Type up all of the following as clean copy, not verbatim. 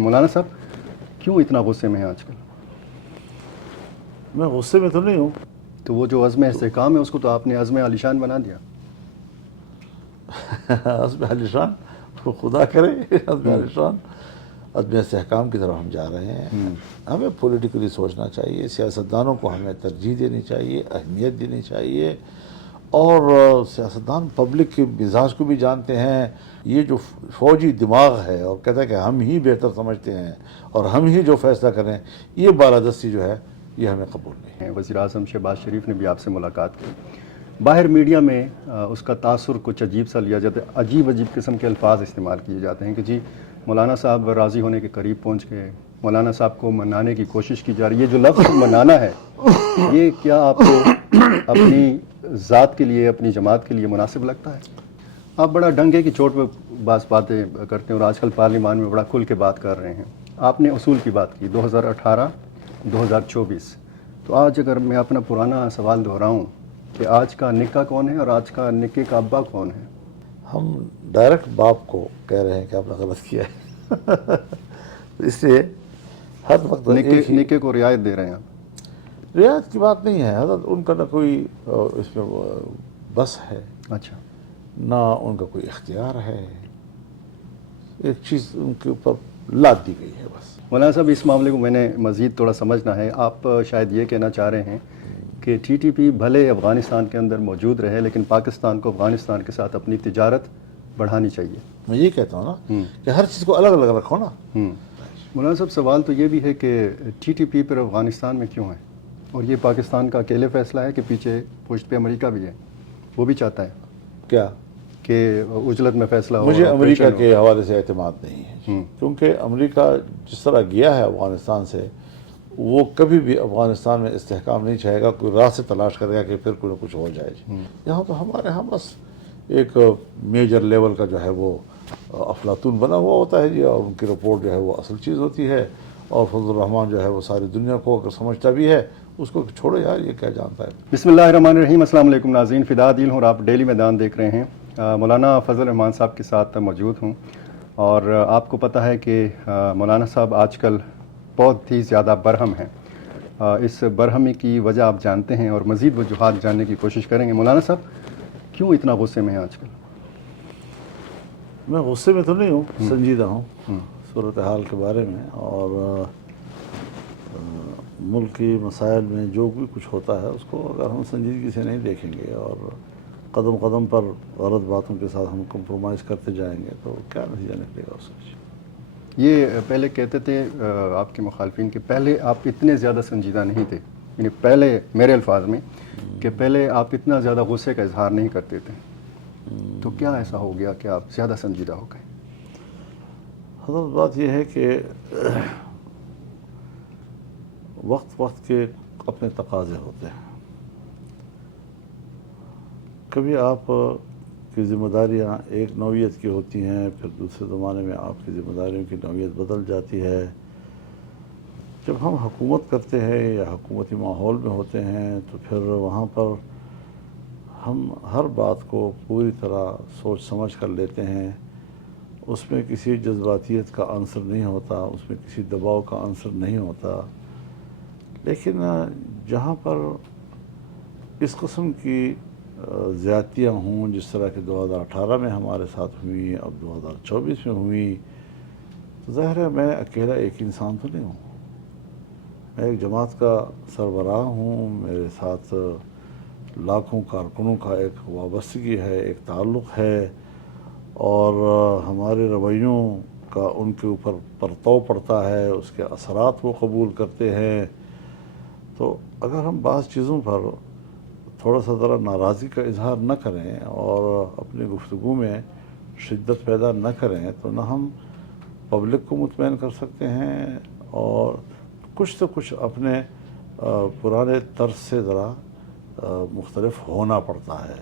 مولانا صاحب کیوں اتنا غصے میں ہیں آج کل؟ میں غصے میں تو نہیں ہوں. تو وہ جو عزم استحکام ہے اس کو تو آپ نے عزم عالیشان بنا دیا. عزم عالیشان تو خدا کرے. عزم عالیشان عزم استحکام کی طرف ہم جا رہے ہیں. ہمیں پولیٹیکلی سوچنا چاہیے, سیاستدانوں کو ہمیں ترجیح دینی چاہیے, اہمیت دینی چاہیے, اور سیاستدان پبلک کے مزاج کو بھی جانتے ہیں. یہ جو فوجی دماغ ہے اور کہتا ہے کہ ہم ہی بہتر سمجھتے ہیں اور ہم ہی جو فیصلہ کریں, یہ بالادستی جو ہے یہ ہمیں قبول نہیں. وزیر اعظم شہباز شریف نے بھی آپ سے ملاقات کی. باہر میڈیا میں اس کا تاثر کچھ عجیب سا لیا جاتا ہے, عجیب قسم کے الفاظ استعمال کیے جاتے ہیں کہ جی مولانا صاحب راضی ہونے کے قریب پہنچ گئے, مولانا صاحب کو منانے کی کوشش کی جا رہی ہے. یہ جو لفظ منانا ہے یہ کیا آپ کو اپنی ذات کے لیے, اپنی جماعت کے لیے مناسب لگتا ہے؟ آپ بڑا ڈنگے کی چوٹ پہ بعض باتیں کرتے ہیں اور آج کل پارلیمان میں بڑا کھل کے بات کر رہے ہیں. آپ نے اصول کی بات کی 2018 2024. تو آج اگر میں اپنا پرانا سوال دہراؤں کہ آج کا نکا کون ہے اور آج کا نکے کا ابا کون ہے؟ ہم ڈائریکٹ باپ کو کہہ رہے ہیں کہ آپ نے غلط کیا ہے. اس لیے ہر وقت نکے کو رعایت دے رہے ہیں آپ؟ رعایت کی بات نہیں ہے حضرت. ان کا نہ کوئی اس میں بس ہے, اچھا, نہ ان کا کوئی اختیار ہے. ایک چیز ان کے اوپر لاد دی گئی ہے بس. مولانا صاحب اس معاملے کو میں نے مزید تھوڑا سمجھنا ہے. آپ شاید یہ کہنا چاہ رہے ہیں کہ ٹی ٹی پی بھلے افغانستان کے اندر موجود رہے لیکن پاکستان کو افغانستان کے ساتھ اپنی تجارت بڑھانی چاہیے. میں یہ کہتا ہوں نا کہ ہر چیز کو الگ الگ رکھو نا. مولانا صاحب سوال تو یہ بھی ہے کہ ٹی ٹی پی پر افغانستان میں کیوں ہے, اور یہ پاکستان کا اکیلے فیصلہ ہے کہ پیچھے پشت پہ امریکہ بھی ہے, وہ بھی چاہتا ہے کیا کہ اجلت میں فیصلہ ہو؟ مجھے امریکہ کے حوالے سے اعتماد نہیں ہے, کیونکہ امریکہ جس طرح گیا ہے افغانستان سے, وہ کبھی بھی افغانستان میں استحکام نہیں چاہے گا. کوئی راہ سے تلاش کرے گا کہ پھر کوئی نہ کچھ ہو جائے. یہاں تو ہمارے ہاں بس ایک میجر لیول کا جو ہے وہ افلاطون بنا ہوا ہوتا ہے جی, اور ان کی رپورٹ جو ہے وہ اصل چیز ہوتی ہے, اور فضل الرحمان جو ہے وہ ساری دنیا کو اگر سمجھتا بھی ہے اس کو چھوڑو یار, یہ کیا جانتا ہے. بسم اللہ الرحمن الرحیم. السلام علیکم ناظرین, فدا دل ہوں اور آپ ڈیلی میدان دیکھ رہے ہیں. مولانا فضل الرحمان صاحب کے ساتھ موجود ہوں, اور آپ کو پتہ ہے کہ مولانا صاحب آج کل بہت ہی زیادہ برہم ہیں. اس برہمی کی وجہ آپ جانتے ہیں اور مزید وجوہات جاننے کی کوشش کریں گے. مولانا صاحب کیوں اتنا غصے میں ہیں آج کل؟ میں غصے میں تو نہیں ہوں, سنجیدہ ہوں صورتحال کے بارے میں, اور ملک کی مسائل میں جو بھی کچھ ہوتا ہے اس کو اگر ہم سنجیدگی سے نہیں دیکھیں گے اور قدم قدم پر غلط باتوں کے ساتھ ہم کمپرومائز کرتے جائیں گے تو کیا نتیجہ نکلے گا اس سے. یہ پہلے کہتے تھے آپ کے مخالفین کہ پہلے آپ اتنے زیادہ سنجیدہ نہیں تھے, یعنی پہلے میرے الفاظ میں کہ پہلے آپ اتنا زیادہ غصے کا اظہار نہیں کرتے تھے, تو کیا ایسا ہو گیا کہ آپ زیادہ سنجیدہ ہو گئے؟ حضرت بات یہ ہے کہ وقت وقت کے اپنے تقاضے ہوتے ہیں. کبھی آپ کی ذمہ داریاں ایک نوعیت کی ہوتی ہیں, پھر دوسرے زمانے میں آپ کی ذمہ داریوں کی نوعیت بدل جاتی ہے. جب ہم حکومت کرتے ہیں یا حکومتی ماحول میں ہوتے ہیں تو پھر وہاں پر ہم ہر بات کو پوری طرح سوچ سمجھ کر لیتے ہیں. اس میں کسی جذباتیت کا عنصر نہیں ہوتا, اس میں کسی دباؤ کا عنصر نہیں ہوتا. لیکن جہاں پر اس قسم کی زیادتیاں ہوں جس طرح کہ 2018 میں ہمارے ساتھ ہوئی, اب 2024 میں ہوئی, تو ظاہر ہے میں اکیلا ایک انسان تو نہیں ہوں. میں ایک جماعت کا سربراہ ہوں, میرے ساتھ لاکھوں کارکنوں کا ایک وابستگی ہے, ایک تعلق ہے, اور ہمارے رویوں کا ان کے اوپر پرتو پڑتا ہے, اس کے اثرات وہ قبول کرتے ہیں. تو اگر ہم بعض چیزوں پر تھوڑا سا ذرا ناراضی کا اظہار نہ کریں اور اپنی گفتگو میں شدت پیدا نہ کریں تو نہ ہم پبلک کو مطمئن کر سکتے ہیں, اور کچھ تو کچھ اپنے پرانے طرز سے ذرا مختلف ہونا پڑتا ہے.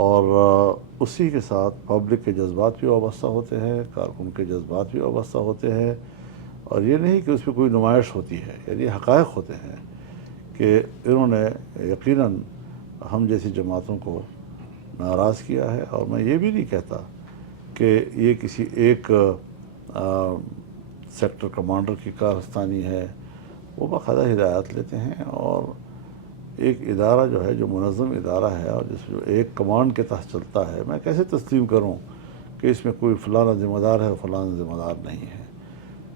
اور اسی کے ساتھ پبلک کے جذبات بھی وابستہ ہوتے ہیں, کارکن کے جذبات بھی وابستہ ہوتے ہیں, اور یہ نہیں کہ اس پہ کوئی نمائش ہوتی ہے, یعنی حقائق ہوتے ہیں کہ انہوں نے یقیناً ہم جیسی جماعتوں کو ناراض کیا ہے. اور میں یہ بھی نہیں کہتا کہ یہ کسی ایک سیکٹر کمانڈر کی کارستانی ہے، وہ باقاعدہ ہدایات لیتے ہیں، اور ایک ادارہ جو ہے جو منظم ادارہ ہے اور جس جو ایک کمانڈ کے تحت چلتا ہے، میں کیسے تسلیم کروں کہ اس میں کوئی فلانا ذمہ دار ہے اور فلانا ذمہ دار نہیں ہے؟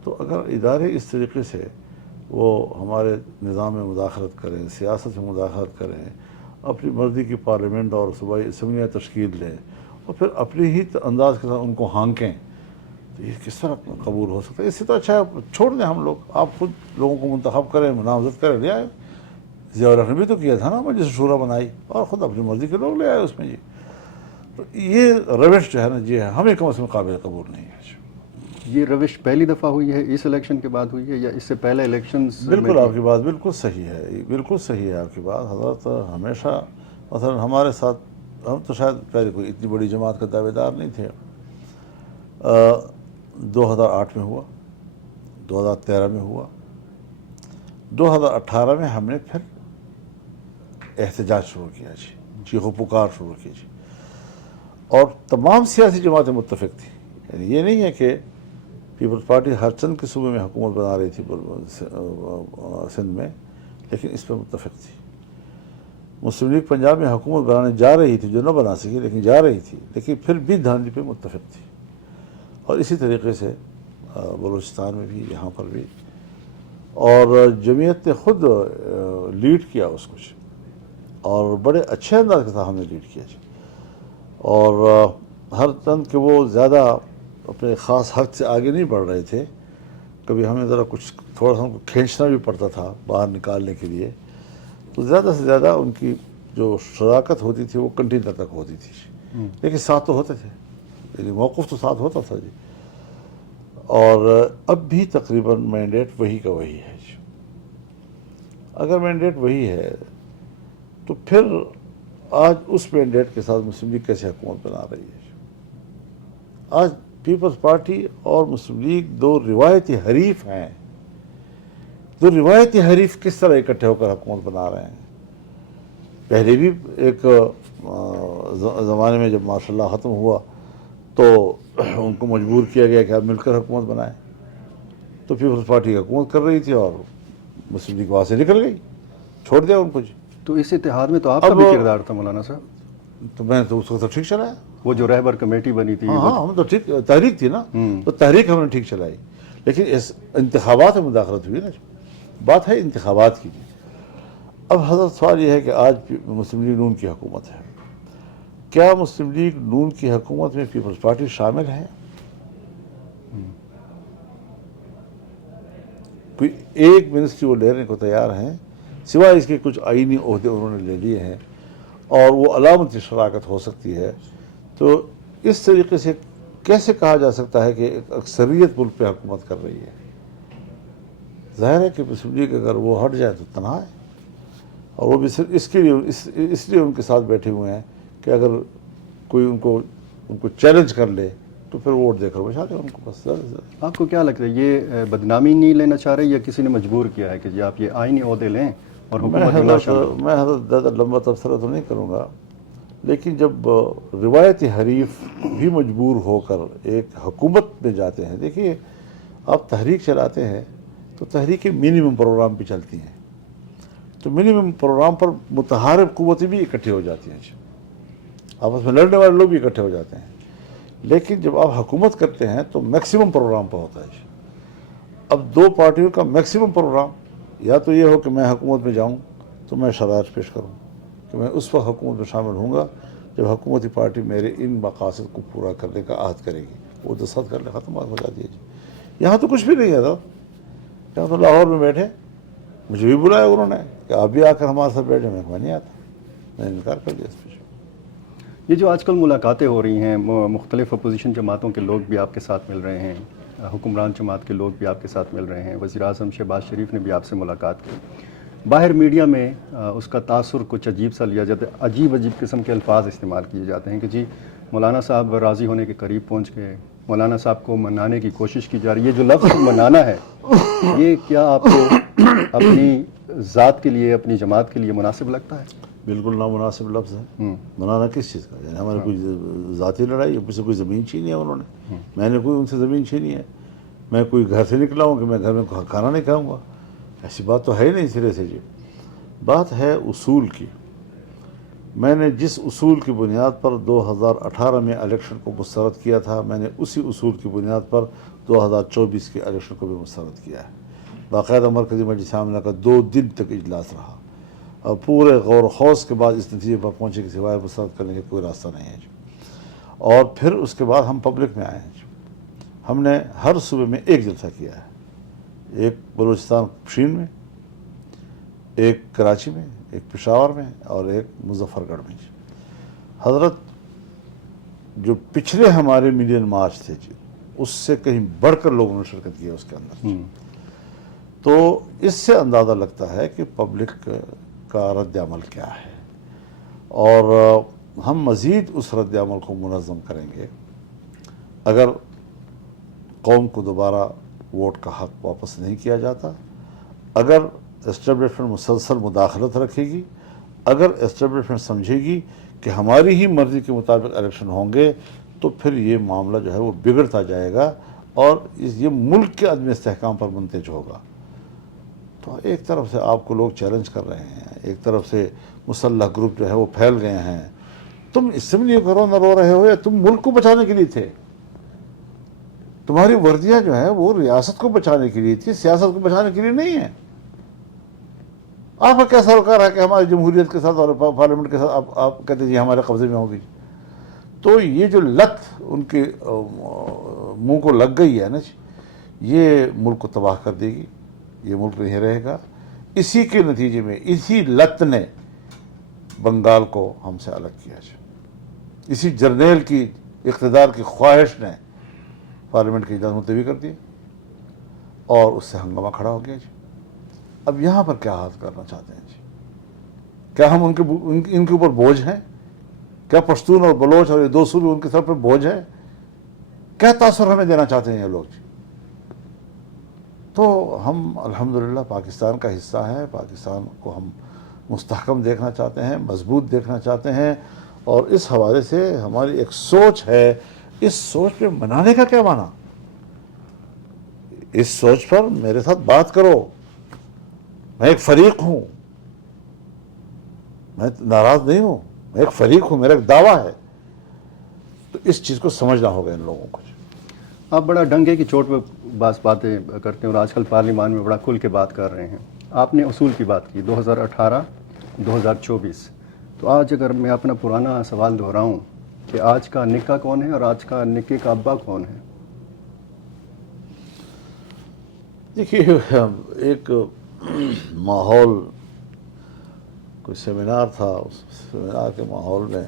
تو اگر ادارے اس طریقے سے وہ ہمارے نظام میں مداخلت کریں، سیاست میں مداخلت کریں، اپنی مرضی کی پارلیمنٹ اور صوبائی اسمبلیاں تشکیل دیں اور پھر اپنے ہی انداز کے ساتھ ان کو ہانکیں، تو یہ کس طرح قبول ہو سکتا ہے؟ اس سے تو اچھا ہے چھوڑ دیں ہم لوگ، آپ خود لوگوں کو منتخب کریں، نامزد کریں، لے آئے۔ ضیاء الحق نے بھی تو کیا تھا نا، مجلس شورا بنائی اور خود اپنی مرضی کے لوگ لے آئے اس میں جی۔ تو یہ روش جو ہے نا جی، ہمیں کم از کم قابل قبول نہیں ہے۔ یہ روش پہلی دفعہ ہوئی ہے اس الیکشن کے بعد ہوئی ہے یا اس سے پہلے الیکشنز میں بالکل آپ کی بات بالکل صحیح ہے، بالکل صحیح ہے آپ کی بات حضرت۔ ہمیشہ مثلا ہمارے ساتھ، ہم تو شاید پہلے کوئی اتنی بڑی جماعت کا دعوے دار نہیں تھے، 2008 میں ہوا، 2013 میں ہوا، 2018 میں ہم نے پھر احتجاج شروع کیا جی، چیخ و پکار شروع کی جی، اور تمام سیاسی جماعتیں متفق تھیں۔ یعنی یہ نہیں ہے کہ پیپلز پارٹی ہر چند کے صوبے میں حکومت بنا رہی تھی سندھ میں، لیکن اس پر متفق تھی۔ مسلم لیگ پنجاب میں حکومت بنانے جا رہی تھی، جو نہ بنا سکی لیکن جا رہی تھی، لیکن پھر بھی دھاندلی پہ متفق تھی۔ اور اسی طریقے سے بلوچستان میں بھی، یہاں پر بھی، اور جمعیت نے خود لیڈ کیا اس کچھ، اور بڑے اچھے انداز کے ساتھ ہم نے لیڈ کیا جی۔ اور ہر چند کہ وہ زیادہ اپنے خاص حق سے آگے نہیں بڑھ رہے تھے، کبھی ہمیں ذرا کچھ تھوڑا سا ان کو کھینچنا بھی پڑتا تھا باہر نکالنے کے لیے، تو زیادہ سے زیادہ ان کی جو شراکت ہوتی تھی وہ کنٹینر تک ہوتی تھی، لیکن ساتھ تو ہوتے تھے، یعنی موقف تو ساتھ ہوتا تھا جی۔ اور اب بھی تقریباً مینڈیٹ وہی کا وہی ہے جی۔ اگر مینڈیٹ وہی ہے تو پھر آج اس مینڈیٹ کے ساتھ مسلم لیگ کیسے حکومت بنا رہی ہے؟ آج پیپلز پارٹی اور مسلم لیگ دو روایتی حریف ہیں، دو روایتی حریف کس طرح اکٹھے ہو کر حکومت بنا رہے ہیں؟ پہلے بھی ایک زمانے میں جب مارشاء اللہ ختم ہوا تو ان کو مجبور کیا گیا کہ آپ مل کر حکومت بنائیں، تو پیپلز پارٹی حکومت کر رہی تھی اور مسلم لیگ وہاں سے نکل گئی، چھوڑ دیا ان کو جی۔ تو اس اتحاد میں تو آپ کا بھی کردار تھا مولانا صاحب؟ تو میں تو اس کو تو ٹھیک چلایا، وہ جو رہبر کمیٹی بنی تھی، ہاں ہم تو ٹھیک، تحریک تھی نا، تو تحریک ہم نے ٹھیک چلائی، لیکن اس انتخابات میں مداخلت ہوئی نا، بات ہے انتخابات کی۔ اب حضرت سوال یہ ہے کہ آج مسلم لیگ نون کی حکومت ہے، کیا مسلم لیگ نون کی حکومت میں پیپلز پارٹی شامل ہے؟ کوئی ایک منسٹری وہ لینے کو تیار ہیں، سوائے اس کے کچھ آئینی عہدے انہوں نے لے لیے ہیں، اور وہ علامتی شراکت ہو سکتی ہے۔ تو اس طریقے سے کیسے کہا جا سکتا ہے کہ ایک اکثریت ملک پہ حکومت کر رہی ہے؟ ظاہر ہے کہ مسلم لیگ اگر وہ ہٹ جائے تو تنہا ہے، اور وہ بھی صرف اس کے لیے اس لیے ان کے ساتھ بیٹھے ہوئے ہیں کہ اگر کوئی ان کو چیلنج کر لے تو پھر ووٹ دے کر بچا دیں ان کو، بس زیادہ سے زیادہ۔ آپ کو کیا لگتا ہے یہ بدنامی نہیں لینا چاہ رہے یا کسی نے مجبور کیا ہے کہ جی آپ یہ آئینی عہدے لیں اور حکومت میں نہ شامل ہوں؟ میں حضرت زیادہ لمبا تبصرہ تو نہیں کروں گا، لیکن جب روایتی حریف بھی مجبور ہو کر ایک حکومت میں جاتے ہیں، دیکھیے آپ تحریک چلاتے ہیں تو تحریکیں منیمم پروگرام پہ چلتی ہیں، تو منیمم پروگرام پر متحارب قوتیں بھی اکٹھے ہو جاتی ہیں، آپس میں لڑنے والے لوگ بھی اکٹھے ہو جاتے ہیں، لیکن جب آپ حکومت کرتے ہیں تو میکسیمم پروگرام پر ہوتا ہے۔ اب دو پارٹیوں کا میکسیمم پروگرام یا تو یہ ہو کہ میں حکومت میں جاؤں تو میں شرائط پیش کروں کہ میں اس وقت حکومت میں شامل ہوں گا جب حکومتی پارٹی میرے ان مقاصد کو پورا کرنے کا عہد کرے گی، وہ دستخط کرنے ختم ہو جاتی ہے جی۔ یہاں تو کچھ بھی نہیں ہے، تو یہاں تو لاہور میں بیٹھے، مجھے بھی بلایا انہوں نے کہ آپ بھی آ کر ہمارے ساتھ بیٹھے، میں نہیں آتا، میں نے انکار کر دیا اس پہ۔ یہ جو آج کل ملاقاتیں ہو رہی ہیں، مختلف اپوزیشن جماعتوں کے لوگ بھی آپ کے ساتھ مل رہے ہیں، حکمران جماعت کے لوگ بھی آپ کے ساتھ مل رہے ہیں، وزیر اعظم شہباز شریف نے بھی آپ سے ملاقات کی، باہر میڈیا میں اس کا تاثر کچھ عجیب سا لیا جاتا ہے، عجیب قسم کے الفاظ استعمال کیے جاتے ہیں کہ جی مولانا صاحب راضی ہونے کے قریب پہنچ گئے، مولانا صاحب کو منانے کی کوشش کی جا رہی ہے۔ یہ جو لفظ منانا ہے، یہ کیا آپ کو اپنی ذات کے لیے، اپنی جماعت کے لیے مناسب لگتا ہے؟ بالکل نامناسب لفظ ہے۔ منانا کس چیز کا؟ یعنی ہمارے کوئی ذاتی لڑائی، مجھ سے کوئی زمین چھینی ہے انہوں نے؟ میں نے کوئی ان سے زمین چھینی ہے؟ میں کوئی گھر سے نکلا ہوں کہ میں گھر میں کھانا نہیں کھاؤں گا، ایسی بات تو ہے ہی نہیں سرے سے جی. بات ہے اصول کی. میں نے جس اصول کی بنیاد پر 2018 میں الیکشن کو مسترد کیا تھا، میں نے اسی اصول کی بنیاد پر 2024 کے الیکشن کو بھی مسترد کیا ہے. باقاعدہ مرکزی مجلس عاملہ کا 2 دن تک اجلاس رہا اور پورے غور و خوض کے بعد اس نتیجے پر پہنچے کہ سوائے مسترد کرنے کا کوئی راستہ نہیں ہے جی. اور پھر اس کے بعد ہم پبلک میں آئے ہیں جی. ہم نے ہر صوبے میں ایک جلسہ کیا ہے، ایک بلوچستان پشین میں، ایک کراچی میں، ایک پشاور میں اور ایک مظفر گڑھ میں جی. حضرت جو پچھلے ہمارے ملین مارچ تھے جی، اس سے کہیں بڑھ کر لوگوں نے شرکت کی ہے اس کے اندر جی. تو اس سے اندازہ لگتا ہے کہ پبلک کا رد عمل کیا ہے، اور ہم مزید اس رد عمل کو منظم کریں گے اگر قوم کو دوبارہ ووٹ کا حق واپس نہیں کیا جاتا، اگر اسٹیبلشمنٹ مسلسل مداخلت رکھے گی، اگر اسٹیبلشمنٹ سمجھے گی کہ ہماری ہی مرضی کے مطابق الیکشن ہوں گے، تو پھر یہ معاملہ جو ہے وہ بگڑتا جائے گا اور یہ ملک کے عدم استحکام پر منتج ہوگا. تو ایک طرف سے آپ کو لوگ چیلنج کر رہے ہیں، ایک طرف سے مسلح گروپ جو ہے وہ پھیل گئے ہیں. تم اسمبلی کرو نہ رو رہے ہو، یا تم ملک کو بچانے کے لیے تھے؟ تمہاری وردیاں جو ہیں وہ ریاست کو بچانے کے لیے تھی، سیاست کو بچانے کے لیے نہیں ہے. آپ کا کیا سروکار ہے کہ ہماری جمہوریت کے ساتھ اور پارلیمنٹ کے ساتھ آپ کہتے ہیں جی ہمارے قبضے میں ہوگی؟ تو یہ جو لت ان کے منہ کو لگ گئی ہے نا جی، یہ ملک کو تباہ کر دے گی، یہ ملک نہیں رہے گا. اسی کے نتیجے میں اسی لت نے بنگال کو ہم سے الگ کیا جی. اسی جرنیل کی اقتدار کی خواہش نے پارلیمنٹ کی اجلاس ملتوی کر دی اور اس سے ہنگامہ کھڑا ہو گیا جی. اب یہاں پر کیا حل کرنا چاہتے ہیں جی؟ کیا ہم ان کے اوپر بوجھ ہیں؟ کیا پشتون اور بلوچ اور یہ 2 صوبے ان کے سر پر بوجھ ہے؟ کیا تاثر ہمیں دینا چاہتے ہیں یہ لوگ جی؟ تو ہم الحمدللہ پاکستان کا حصہ ہیں، پاکستان کو ہم مستحکم دیکھنا چاہتے ہیں، مضبوط دیکھنا چاہتے ہیں، اور اس حوالے سے ہماری ایک سوچ ہے. اس سوچ پہ منانے کا کیا معنی؟ اس سوچ پر میرے ساتھ بات کرو. میں ایک فریق ہوں، میں ناراض نہیں ہوں، میں ایک فریق ہوں، میرا ایک دعویٰ ہے. تو اس چیز کو سمجھنا ہوگا ان لوگوں کو. آپ بڑا ڈنگے کی چوٹ پہ باتیں کرتے ہیں اور آج کل پارلیمان میں بڑا کھل کے بات کر رہے ہیں. آپ نے اصول کی بات کی 2018 2024. تو آج اگر میں اپنا پرانا سوال دہراؤں کہ آج کا نکا کون ہے اور آج کا نکے کا ابا کون ہے؟ دیکھیے، ایک ماحول، کوئی سیمینار تھا، اس سیمینار کے ماحول میں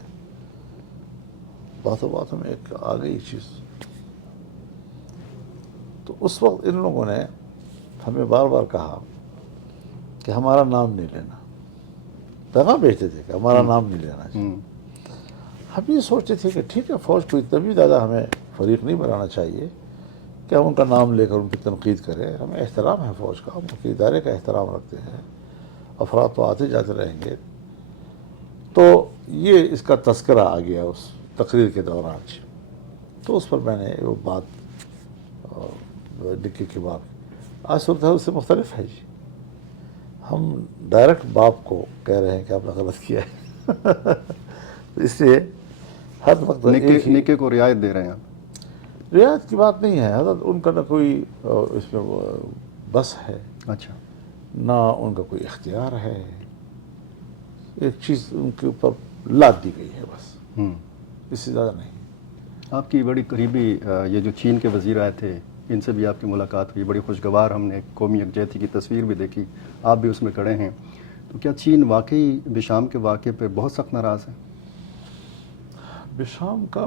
باتوں باتوں میں ایک آ گئی چیز. تو اس وقت ان لوگوں نے ہمیں بار بار کہا کہ ہمارا نام نہیں لینا. پیغام بھیجتے تھے کہ ہمارا نام نہیں لینا چاہیے. ہم یہ سوچتے تھے کہ ٹھیک ہے، فوج کو اتنا بھی زیادہ ہمیں فریق نہیں بنانا چاہیے کہ ہم ان کا نام لے کر ان کی تنقید کریں. ہمیں احترام ہے فوج کا، ہم ان کے ادارے کا احترام رکھتے ہیں. افراد تو آتے جاتے رہیں گے. تو یہ اس کا تذکرہ آ گیا اس تقریر کے دوران. تو اس پر میں نے وہ بات نکے کی بات، آج صورتحال اس سے مختلف ہے جی. ہم ڈائریکٹ باپ کو کہہ رہے ہیں کہ آپ نے غلط کیا ہے. اس لیے ہر وقت نکے کو رعایت دے رہے ہیں آپ؟ رعایت کی بات نہیں ہے حضرت. ان کا نہ کوئی اس میں بس ہے، اچھا، نہ ان کا کوئی اختیار ہے. ایک چیز ان کے اوپر لاد دی گئی ہے بس، اس سے زیادہ نہیں. آپ کی بڑی قریبی یہ جو چین کے وزیر آئے تھے، ان سے بھی آپ کی ملاقات ہوئی، بڑی خوشگوار. ہم نے قومی یکجہتی کی تصویر بھی دیکھی، آپ بھی اس میں کھڑے ہیں. تو کیا چین واقعی بشام کے واقعے پہ بہت سخت ناراض ہے؟ بشام کا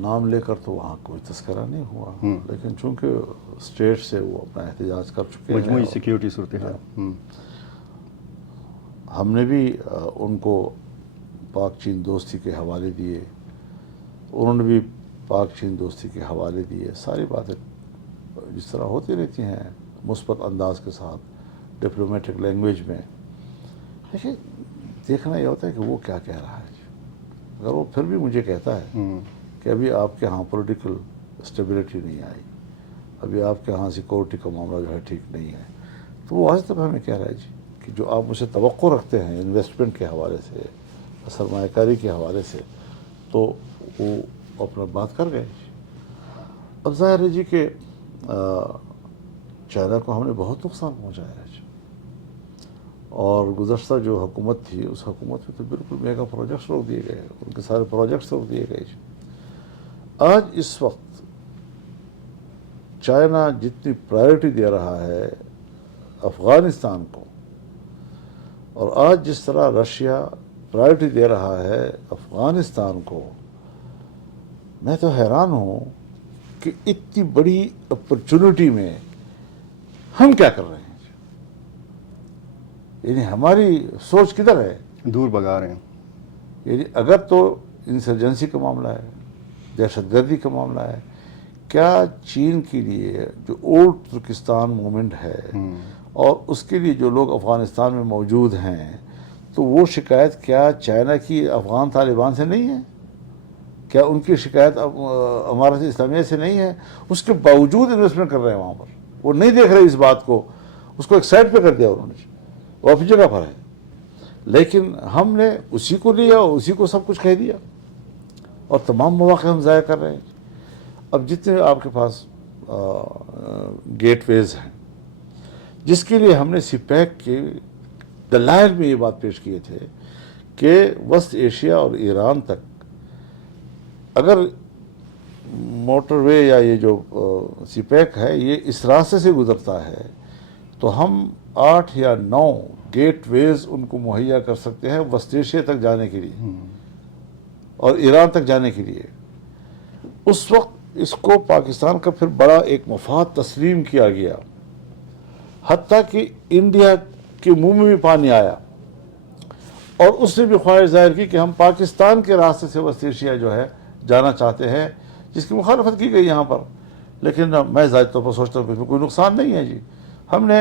نام لے کر تو وہاں کوئی تذکرہ نہیں ہوا، لیکن چونکہ اسٹیٹ سے وہ اپنا احتجاج کر چکے ہیں، مجموعی سیکیورٹی صورتحال. ہم نے بھی ان کو پاک چین دوستی کے حوالے دیے، انہوں نے بھی پاک چین دوستی کے حوالے دیے. ساری باتیں جس طرح ہوتی رہتی ہیں مثبت انداز کے ساتھ، ڈپلومیٹک لینگویج میں. لیکن دیکھنا یہ ہوتا ہے کہ وہ کیا کہہ رہا ہے. اگر وہ پھر بھی مجھے کہتا ہے کہ ابھی آپ کے ہاں پولیٹیکل اسٹیبلٹی نہیں آئی، ابھی آپ کے یہاں سیکورٹی کا معاملہ جو ہے ٹھیک نہیں ہے. تو وہ واضح طور ہمیں کہہ رہا ہے جی کہ جو آپ مجھ سے توقع رکھتے ہیں انویسٹمنٹ کے حوالے سے، سرمایہ کاری کے حوالے سے، تو وہ اپنا بات کر گئے جی. اب ظاہر ہے جی کہ چائنا کو ہم نے بہت نقصان پہنچایا ہے جی. اور گزشتہ جو حکومت تھی اس حکومت میں تو بالکل میگا پروجیکٹس روک دیے گئے، ان کے سارے پروجیکٹس روک دیے گئے جی. آج اس وقت چائنا جتنی پرائرٹی دے رہا ہے افغانستان کو، اور آج جس طرح رشیا پرائرٹی دے رہا ہے افغانستان کو، میں تو حیران ہوں کہ اتنی بڑی اپرچونٹی میں ہم کیا کر رہے ہیں. یعنی ہماری سوچ کدھر ہے؟ دور بگا رہے ہیں. یعنی اگر تو انسرجنسی کا معاملہ ہے، دہشت گردی کا معاملہ ہے، کیا چین کے لیے جو اولڈ ترکستان موومنٹ ہے اور اس کے لیے جو لوگ افغانستان میں موجود ہیں، تو وہ شکایت کیا چائنا کی افغان طالبان سے نہیں ہے؟ کیا ان کی شکایت امارت اسلامیہ سے نہیں ہے؟ اس کے باوجود انویسٹمنٹ کر رہے ہیں وہاں پر. وہ نہیں دیکھ رہے اس بات کو، اس کو ایک سائڈ پہ کر دیا انہوں نے، وہ اپنی جگہ پر ہے. لیکن ہم نے اسی کو لیا اور اسی کو سب کچھ کہہ دیا، اور تمام مواقع ہم ضائع کر رہے ہیں. اب جتنے آپ کے پاس گیٹ ویز ہیں، جس کے لیے ہم نے سی پیک کے دلائل میں یہ بات پیش کیے تھے کہ وسط ایشیا اور ایران تک اگر موٹر وے یا یہ جو سی پیک ہے یہ اس راستے سے گزرتا ہے تو ہم 8 یا 9 گیٹ ویز ان کو مہیا کر سکتے ہیں وسط ایشیا تک جانے کے لیے اور ایران تک جانے کے لیے. اس وقت اس کو پاکستان کا پھر بڑا ایک مفاد تسلیم کیا گیا، حتیٰ کہ انڈیا کے منہ میں بھی پانی آیا، اور اس نے بھی خواہش ظاہر کی کہ ہم پاکستان کے راستے سے وسط ایشیا جو ہے جانا چاہتے ہیں، جس کی مخالفت کی گئی یہاں پر. لیکن میں ذاتی طور پر سوچتا ہوں کہ اس میں کوئی نقصان نہیں ہے جی. ہم نے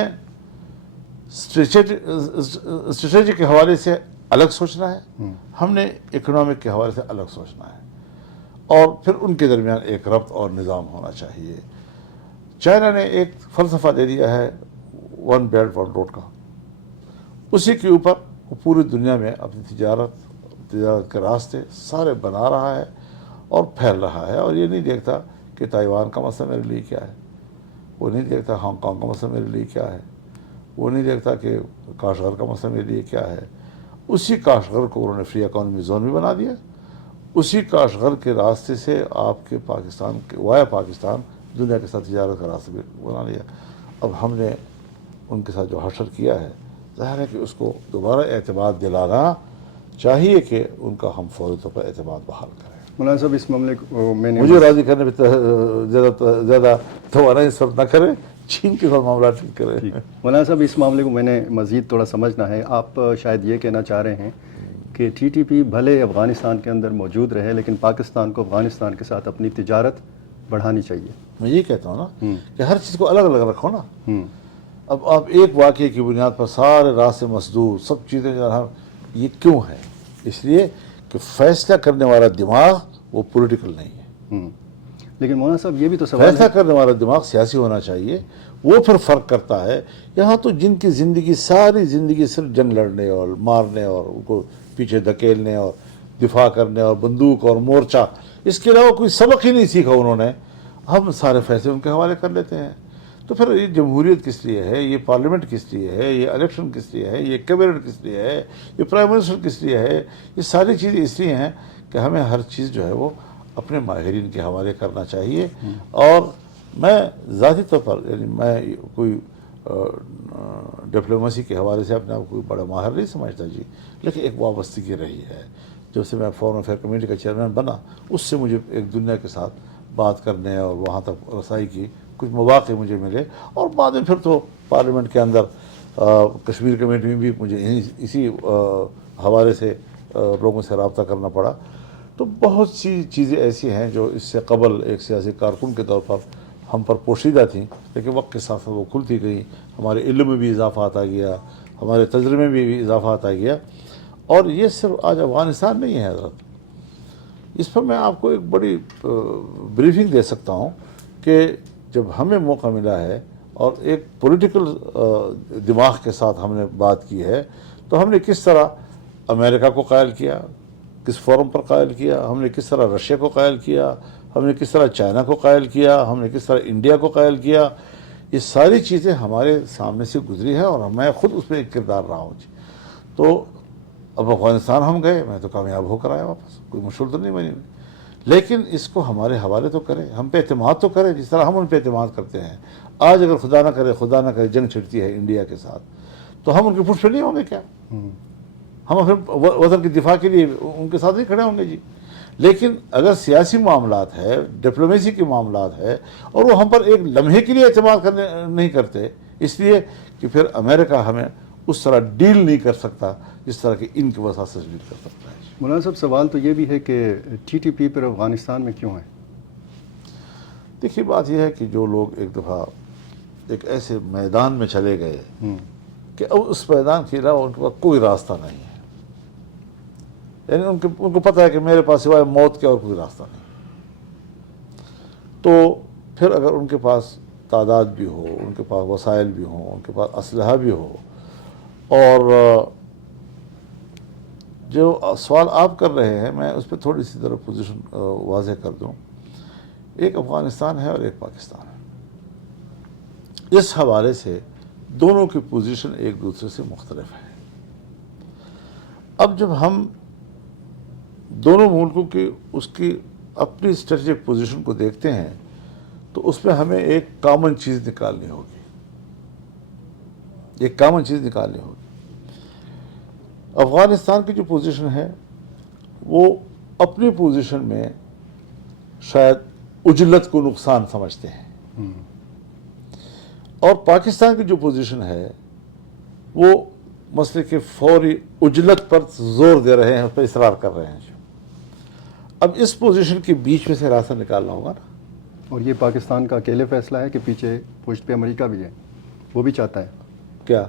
اسٹریٹجی کے حوالے سے الگ سوچنا ہے، ہم نے اکنامک کے حوالے سے الگ سوچنا ہے، اور پھر ان کے درمیان ایک ربط اور نظام ہونا چاہیے. چائنا نے ایک فلسفہ دے دیا ہے 1 بیلٹ 1 روڈ کا، اسی کے اوپر وہ پوری دنیا میں اپنی تجارت کے راستے سارے بنا رہا ہے اور پھیل رہا ہے. اور یہ نہیں دیکھتا کہ تائیوان کا مسئلہ میرے لیے کیا ہے، وہ نہیں دیکھتا ہانگ کانگ کا مسئلہ میرے لیے کیا ہے، وہ نہیں دیکھتا کہ کاشغر کا مسئلہ میرے لیے کیا ہے. اسی کاشغر کو انہوں نے فری اکانومی زون بھی بنا دیا، اسی کاشغر کے راستے سے آپ کے پاکستان کے وایا پاکستان دنیا کے ساتھ تجارت کا راستہ بھی بنا لیا. اب ہم نے ان کے ساتھ جو حشر کیا ہے، ظاہر ہے کہ اس کو دوبارہ اعتماد دلانا چاہیے کہ ان کا ہم فوری طور پر اعتماد بحال کریں. مولانا صاحب اس معاملے کو میں نے مجھے راضی کرنے پہ زیادہ توانائی اس وقت نہ کریں، چین کے ساتھ معاملہ ٹھیک کریں. مولانا صاحب اس معاملے کو میں نے مزید تھوڑا سمجھنا ہے. آپ شاید یہ کہنا چاہ رہے ہیں کہ ٹی ٹی پی بھلے افغانستان کے اندر موجود رہے لیکن پاکستان کو افغانستان کے ساتھ اپنی تجارت بڑھانی چاہیے. میں یہ کہتا ہوں نا کہ ہر چیز کو الگ الگ رکھو نا. اب آپ ایک واقعے کی بنیاد پر سارے راستے مسدود، سب چیزیں یہ کیوں ہے؟ اس لیے کہ فیصلہ کرنے والا دماغ وہ پولیٹیکل نہیں ہے. لیکن مولانا صاحب یہ بھی تو سوال فیصلہ کرنے والا دماغ سیاسی ہونا چاہیے. وہ پھر فرق کرتا ہے. یہاں تو جن کی زندگی ساری زندگی صرف جنگ لڑنے اور مارنے اور ان کو پیچھے دھکیلنے اور دفاع کرنے اور بندوق اور مورچہ، اس کے علاوہ کوئی سبق ہی نہیں سیکھا انہوں نے، ہم سارے فیصلے ان کے حوالے کر لیتے ہیں. تو پھر یہ جمہوریت کس لیے ہے، یہ پارلیمنٹ کس لیے ہے، یہ الیکشن کس لیے ہے، یہ کیبنٹ کس لیے ہے، یہ پرائم منسٹر کس لیے ہے؟ یہ ساری چیزیں اس لیے ہیں کہ ہمیں ہر چیز جو ہے وہ اپنے ماہرین کے حوالے کرنا چاہیے. اور میں ذاتی طور پر یعنی میں کوئی ڈپلومیسی کے حوالے سے اپنے آپ کو کوئی بڑا ماہر نہیں سمجھتا جی، لیکن ایک وابستگی رہی ہے. جب سے میں فورن افیئر کمیٹی کا چیئرمین بنا، اس سے مجھے ایک دنیا کے ساتھ بات کرنے اور وہاں تک رسائی کی کچھ مواقع مجھے ملے. اور بعد میں پھر تو پارلیمنٹ کے اندر کشمیر کمیٹی میں بھی مجھے اسی حوالے سے لوگوں سے رابطہ کرنا پڑا. تو بہت سی چیزیں ایسی ہیں جو اس سے قبل ایک سیاسی کارکن کے طور پر ہم پر پوشیدہ تھیں، لیکن وقت کے ساتھ وہ کھلتی گئیں. ہمارے علم میں بھی اضافہ آتا گیا، ہمارے تجربے میں بھی اضافہ آتا گیا. اور یہ صرف آج افغانستان نہیں ہے حضرت. اس پر میں آپ کو ایک بڑی بریفنگ دے سکتا ہوں کہ جب ہمیں موقع ملا ہے اور ایک پولیٹیکل دماغ کے ساتھ ہم نے بات کی ہے، تو ہم نے کس طرح امریکہ کو قائل کیا، کس فورم پر قائل کیا، ہم نے کس طرح رشیا کو قائل کیا، ہم نے کس طرح چائنا کو قائل کیا، ہم نے کس طرح انڈیا کو قائل کیا، یہ ساری چیزیں ہمارے سامنے سے گزری ہے اور میں خود اس میں ایک کردار رہا ہوں جی۔ تو اب افغانستان ہم گئے، میں تو کامیاب ہو کر آیا واپس، کوئی مشکل تو نہیں بنی، لیکن اس کو ہمارے حوالے تو کریں، ہم پہ اعتماد تو کریں جس طرح ہم ان پہ اعتماد کرتے ہیں۔ آج اگر خدا نہ کرے جنگ چھڑتی ہے انڈیا کے ساتھ، تو ہم ان کے پشت پہ نہیں ہوں گے کیا؟ ہم اپنے وطن کی دفاع کے لیے ان کے ساتھ نہیں کھڑے ہوں گے جی۔ لیکن اگر سیاسی معاملات ہے، ڈپلومیسی کے معاملات ہے، اور وہ ہم پر ایک لمحے کے لیے اعتماد کرنے نہیں کرتے، اس لیے کہ پھر امریکہ ہمیں اس طرح ڈیل نہیں کر سکتا جس طرح کہ ان کی وسعت سے ڈیل کر سکتا ہے۔ مولانا صاحب سوال تو یہ بھی ہے کہ ٹی ٹی پی پر افغانستان میں کیوں ہے؟ دیکھیے بات یہ ہے کہ جو لوگ ایک دفعہ ایک ایسے میدان میں چلے گئے کہ اب اس میدان کے علاوہ ان کے پاس کوئی راستہ نہیں ہے، یعنی ان کو پتہ ہے کہ میرے پاس سوائے موت کے اور کوئی راستہ نہیں، تو پھر اگر ان کے پاس تعداد بھی ہو، ان کے پاس وسائل بھی ہوں، ان کے پاس اسلحہ بھی ہو، اور جو سوال آپ کر رہے ہیں میں اس پہ تھوڑی سی طرح پوزیشن واضح کر دوں، ایک افغانستان ہے اور ایک پاکستان ہے، اس حوالے سے دونوں کی پوزیشن ایک دوسرے سے مختلف ہے۔ اب جب ہم دونوں ملکوں کی اس کی اپنی اسٹریٹجک پوزیشن کو دیکھتے ہیں تو اس میں ہمیں ایک کامن چیز نکالنی ہوگی، ایک کامن چیز نکالنی ہوگی۔ افغانستان کی جو پوزیشن ہے وہ اپنی پوزیشن میں شاید اجلت کو نقصان سمجھتے ہیں، اور پاکستان کی جو پوزیشن ہے وہ مسئلے کے فوری اجلت پر زور دے رہے ہیں، اس پر اصرار کر رہے ہیں۔ اب اس پوزیشن کے بیچ میں سے راستہ نکالنا ہوگا نا۔ اور یہ پاکستان کا اکیلے فیصلہ ہے کہ پیچھے پشت پہ امریکہ بھی ہے؟ وہ بھی چاہتا ہے کیا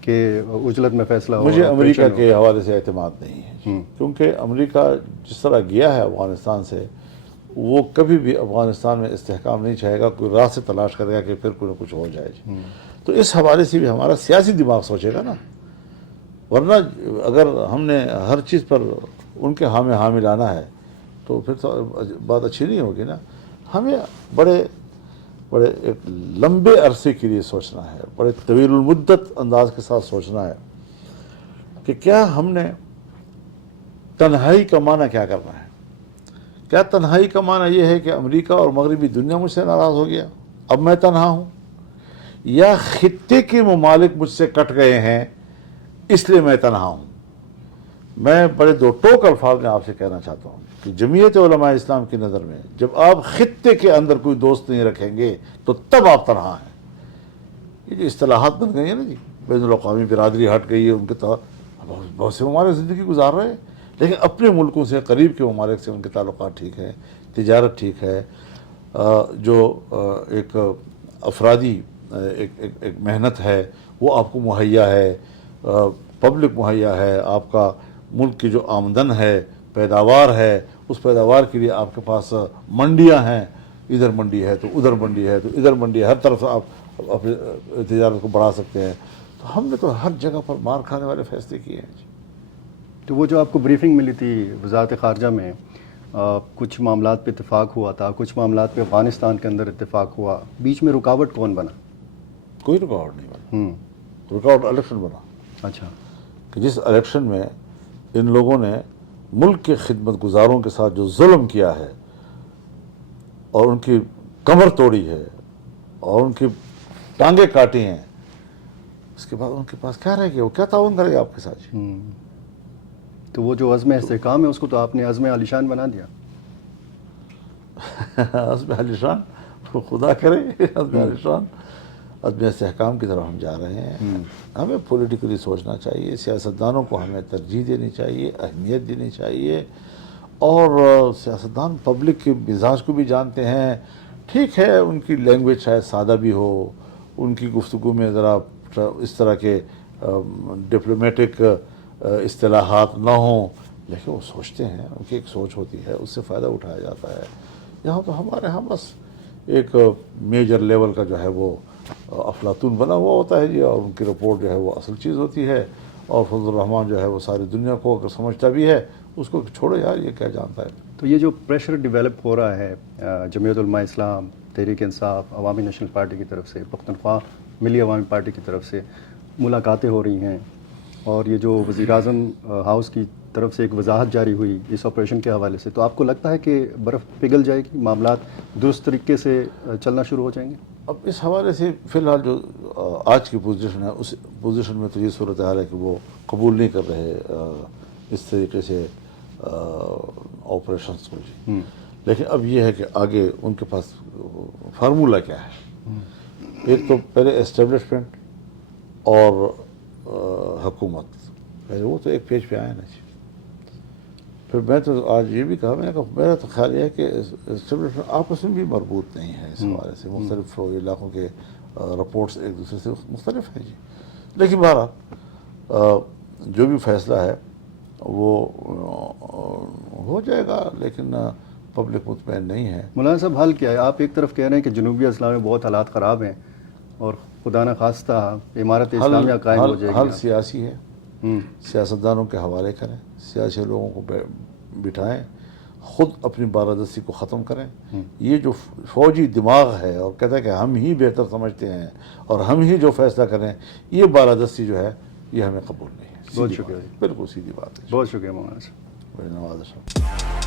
کہ اجلت میں فیصلہ ہو؟ مجھے اور امریکہ آپریشن کے حوالے سے اعتماد نہیں ہے، کیونکہ امریکہ جس طرح گیا ہے افغانستان سے، وہ کبھی بھی افغانستان میں استحکام نہیں چاہے گا، کوئی راہ سے تلاش کرے گا کہ پھر کوئی نہ کچھ ہو جائے جی۔ تو اس حوالے سے بھی ہمارا سیاسی دماغ سوچے گا نا، ورنہ اگر ہم نے ہر چیز پر ان کے ہاں میں لانا ہے تو پھر تو بات اچھی نہیں ہوگی نا۔ ہمیں بڑے ایک لمبے عرصے کے لیے سوچنا ہے، بڑے طویل المدت انداز کے ساتھ سوچنا ہے کہ کیا ہم نے تنہائی کا معنی کیا کرنا ہے۔ کیا تنہائی کا معنی یہ ہے کہ امریکہ اور مغربی دنیا مجھ سے ناراض ہو گیا، اب میں تنہا ہوں، یا خطے کے ممالک مجھ سے کٹ گئے ہیں اس لیے میں تنہا ہوں؟ میں بڑے دو ٹوک الفاظ میں آپ سے کہنا چاہتا ہوں کہ جمعیت علماء اسلام کی نظر میں جب آپ خطے کے اندر کوئی دوست نہیں رکھیں گے تو تب آپ تنہا ہیں۔ یہ جو اصطلاحات بن گئی ہیں نا جی، بین الاقوامی برادری ہٹ گئی ہے، ان کے بہت سے ممالک زندگی گزار رہے ہیں، لیکن اپنے ملکوں سے، قریب کے ممالک سے ان کے تعلقات ٹھیک ہیں، تجارت ٹھیک ہے، جو ایک افرادی ایک محنت ہے وہ آپ کو مہیا ہے، پبلک مہیا ہے، آپ کا ملک کی جو آمدن ہے، پیداوار ہے، اس پیداوار کے لیے آپ کے پاس منڈیاں ہیں، ادھر منڈی ہے تو ادھر منڈی ہے تو ادھر منڈی ہے، ہر طرف آپ اپنی تجارت کو بڑھا سکتے ہیں۔ تو ہم نے تو ہر جگہ پر مار کھانے والے فیصلے کیے ہیں۔ تو وہ جو آپ کو بریفنگ ملی تھی وزارت خارجہ میں، کچھ معاملات پہ اتفاق ہوا تھا، کچھ معاملات پہ افغانستان کے اندر اتفاق ہوا، بیچ میں رکاوٹ کون بنا؟ کوئی رکاوٹ نہیں بنا، رکاوٹ الیکشن بنا۔ اچھا، کہ جس الیکشن میں ان لوگوں نے ملک کے خدمت گزاروں کے ساتھ جو ظلم کیا ہے اور ان کی کمر توڑی ہے اور ان کی ٹانگیں کاٹی ہیں، اس کے بعد ان کے پاس کیا رہے گا؟ وہ کیا تعاون کرے گا آپ کے ساتھ؟ تو وہ جو عزم استحکام ہے اس کو تو آپ نے عزم عالیشان بنا دیا۔ عزم عالیشان خدا کرے، عزم عالیشان، عزم استحکام کی طرف ہم جا رہے ہیں۔ ہمیں پولیٹیکلی سوچنا چاہیے، سیاستدانوں کو ہمیں ترجیح دینی چاہیے، اہمیت دینی چاہیے، اور سیاستدان پبلک کے مزاج کو بھی جانتے ہیں۔ ٹھیک ہے ان کی لینگویج شاید سادہ بھی ہو، ان کی گفتگو میں ذرا اس طرح کے ڈپلومیٹک اصطلاحات نہ ہوں، لیکن وہ سوچتے ہیں، ان کی ایک سوچ ہوتی ہے، اس سے فائدہ اٹھایا جاتا ہے۔ یہاں تو ہمارے ہاں بس ایک میجر لیول کا جو ہے وہ افلاطون بنا ہوا ہوتا ہے جی، اور ان کی رپورٹ جو ہے وہ اصل چیز ہوتی ہے، اور فضل الرحمان جو ہے وہ ساری دنیا کو اگر سمجھتا بھی ہے اس کو چھوڑو یار، یہ کیا جانتا ہے۔ تو یہ جو پریشر ڈیولپ ہو رہا ہے جمعیت علماء اسلام، تحریک انصاف، عوامی نیشنل پارٹی کی طرف سے، پختونخوا ملی عوامی پارٹی کی طرف سے ملاقاتیں ہو رہی ہیں، اور یہ جو وزیر اعظم ہاؤس کی طرف سے ایک وضاحت جاری ہوئی اس آپریشن کے حوالے سے، تو آپ کو لگتا ہے کہ برف پگھل جائے گی، معاملات درست طریقے سے چلنا شروع ہو جائیں گے؟ اب اس حوالے سے فی الحال جو آج کی پوزیشن ہے، اس پوزیشن میں تو یہ صورتحال ہے کہ وہ قبول نہیں کر رہے اس طریقے سے آپریشنس کو جی۔ لیکن اب یہ ہے کہ آگے ان کے پاس فارمولہ کیا ہے، ایک تو پہلے اسٹیبلشمنٹ اور حکومت، پہلے وہ تو ایک پیج پہ آئے نا جی۔ پھر میں تو آج یہ بھی کہا، میں نے کہا میرا تو خیال یہ ہے کہ اسٹیبلشمنٹ آپس میں بھی مربوط نہیں ہے اس حوالے سے، مختلف علاقوں کے رپورٹس ایک دوسرے سے مختلف ہیں جی۔ لیکن بہرحال جو بھی فیصلہ ہے وہ ہو جائے گا، لیکن پبلک مطمئن نہیں ہے۔ مولانا صاحب حل کیا ہے؟ آپ ایک طرف کہہ رہے ہیں کہ جنوبی اسلام میں بہت حالات خراب ہیں اور خدا نخواستہ عمارت اسلامیہ قائم ہو جائے حل گی۔ سیاسی ہے، سیاستدانوں کے حوالے کریں، سیاسی لوگوں کو بٹھائیں، خود اپنی بالادستی کو ختم کریں۔ یہ جو فوجی دماغ ہے اور کہتا ہے کہ ہم ہی بہتر سمجھتے ہیں اور ہم ہی جو فیصلہ کریں، یہ بالادستی جو ہے یہ ہمیں قبول نہیں ہے۔ بہت شکریہ، بالکل سیدھی بات ہے۔ بہت شکریہ مولانا صاحب۔ بڑے نواز صاحب۔